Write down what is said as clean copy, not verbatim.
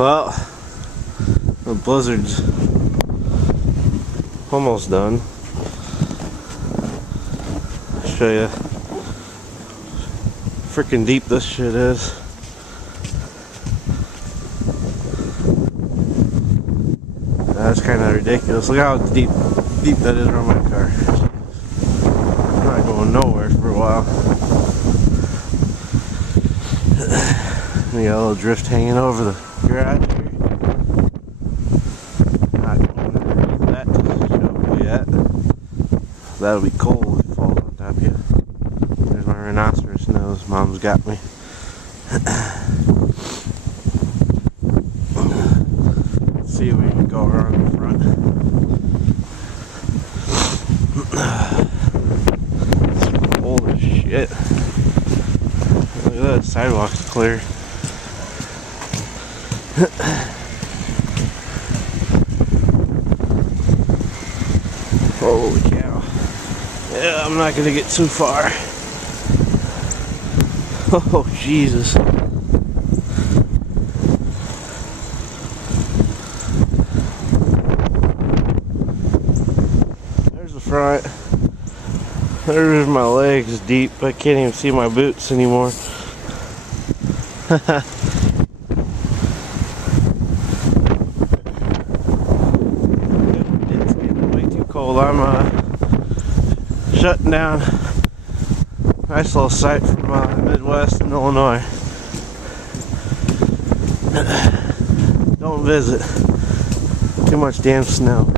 Well, the blizzard's almost done. I'll show you freaking deep this shit is. That's kind of ridiculous. Look how deep that is around my car. I'm not going nowhere for a while. We got a little drift hanging over the garage here. Not going underneath that shovel yet. That'll be cold if it falls on top of you. There's my rhinoceros nose Mom's got me. Let's see if we can go around the front. It's cold as shit. Look at that, sidewalk's clear. Holy cow. Yeah, I'm not gonna get too far. Oh, Jesus. There's the front. There's my legs deep. I can't even see my boots anymore. It's getting way too cold. I'm shutting down. Nice little sight from Midwest and Illinois. Don't visit. Too much damn snow.